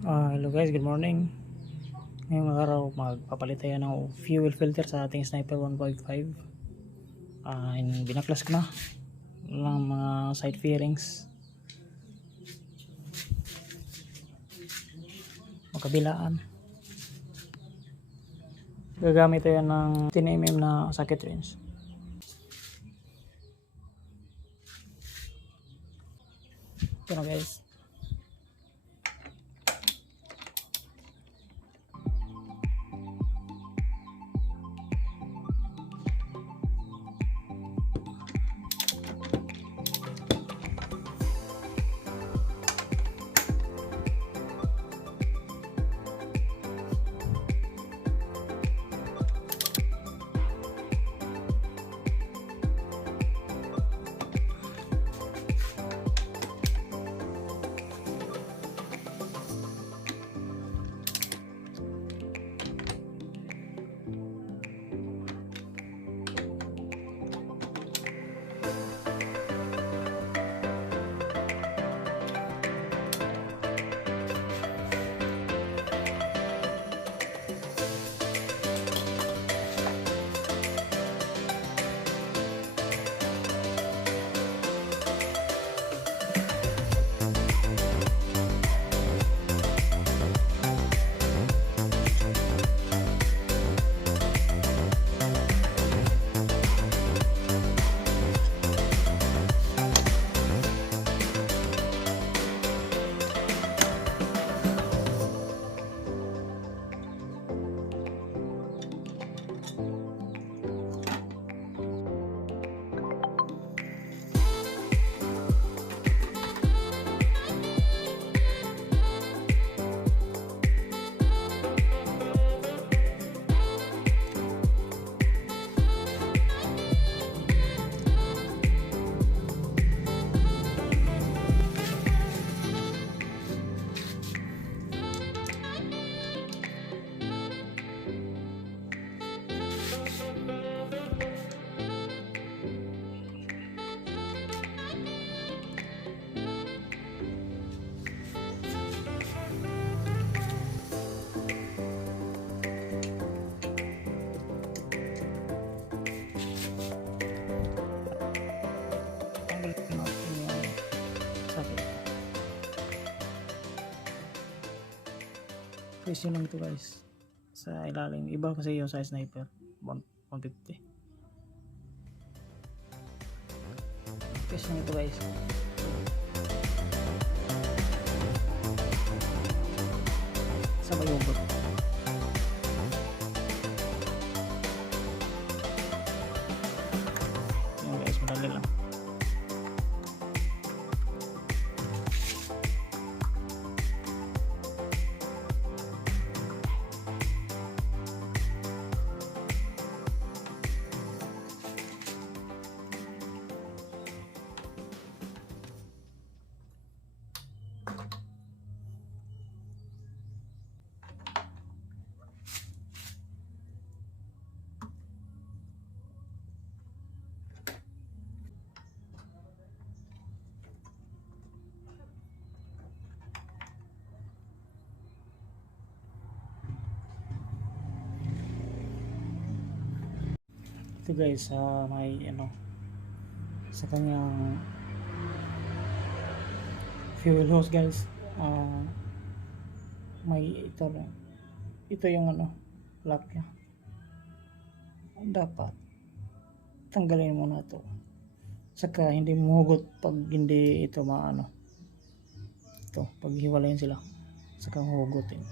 Hello guys, good morning. Ngayong araw magpapalit tayo ng fuel filter sa ating Sniper 1.5. Binaklas ko na ng mga side fairings magkabilaan. Gagamit tayo ng 10mm na socket wrench. Ito na guys. Presyo lang ito guys sa ilalim. Iba kasi yung sa Sniper 150. Presyo lang ito guys. Sa bayobot. Yan guys, madali lang. Ito guys, may sa kanyang fuel hose guys, may ito yung lock niya. Dapat tanggalin mo na ito, saka hindi muhugot pag hindi ito ito pag hiwalayin sila, saka huhugutin.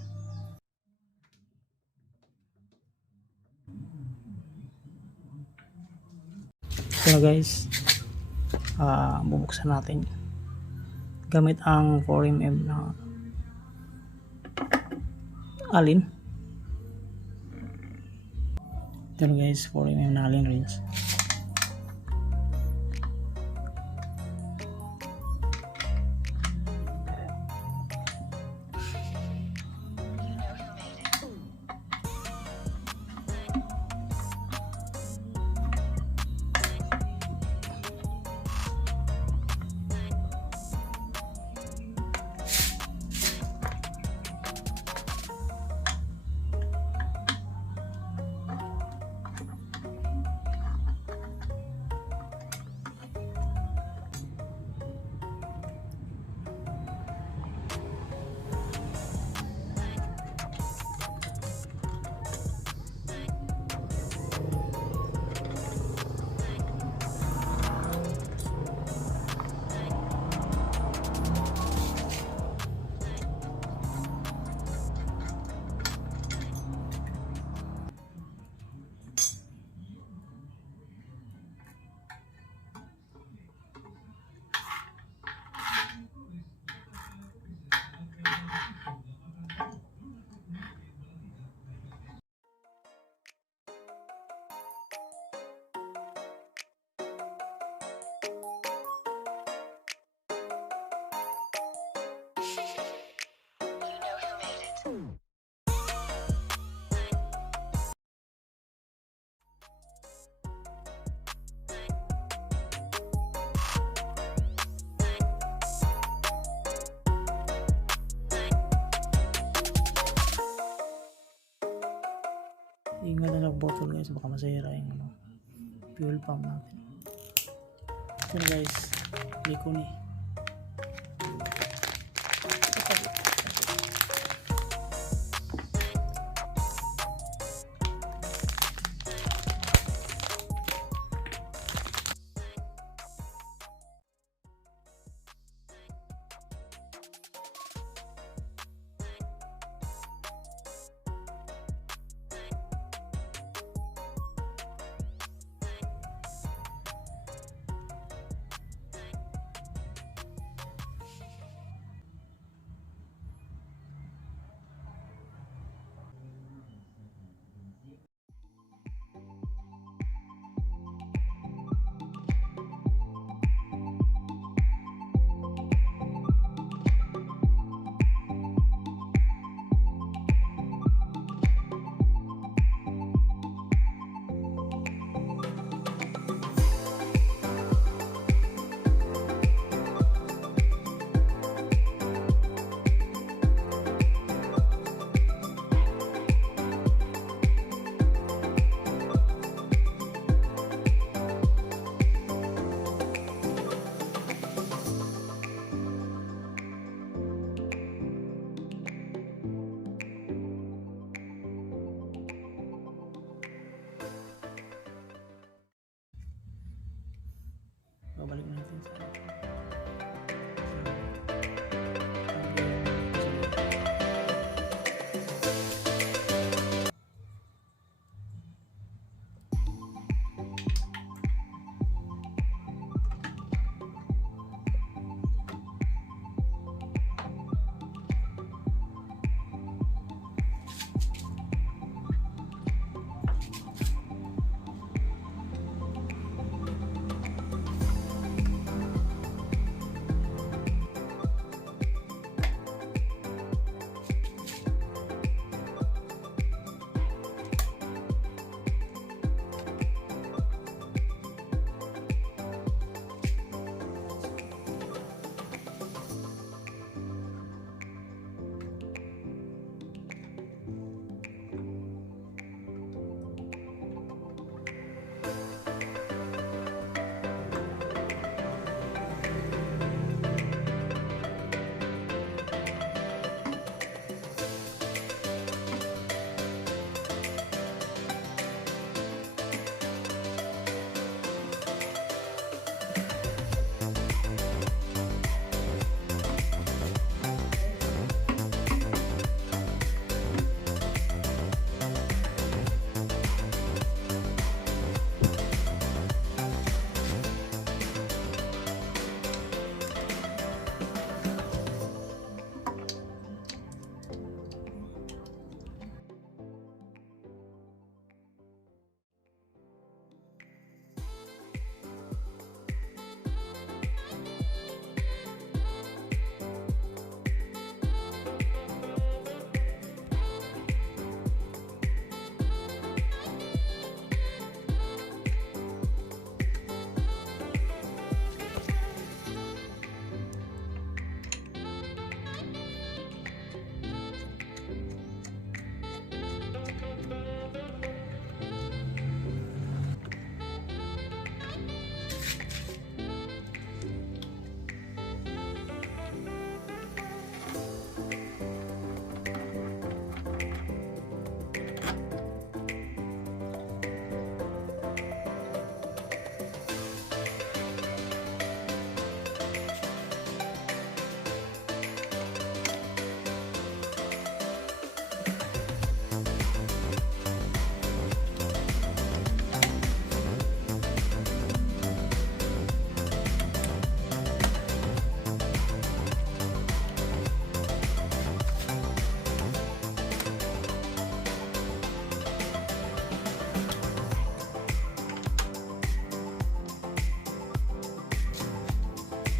Ito na guys, bubuksan natin gamit ang 4mm na alin. Ito na guys, 4mm na alin wrench. Ingat na nagbotol guys, baka masira yung ano, fuel pump natin. So guys, liko ni. Babalik natin sa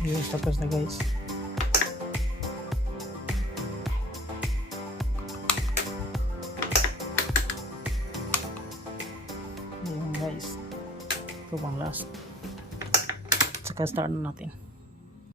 yun, tapos na guys. Yun guys, ito pang last, saka start na natin.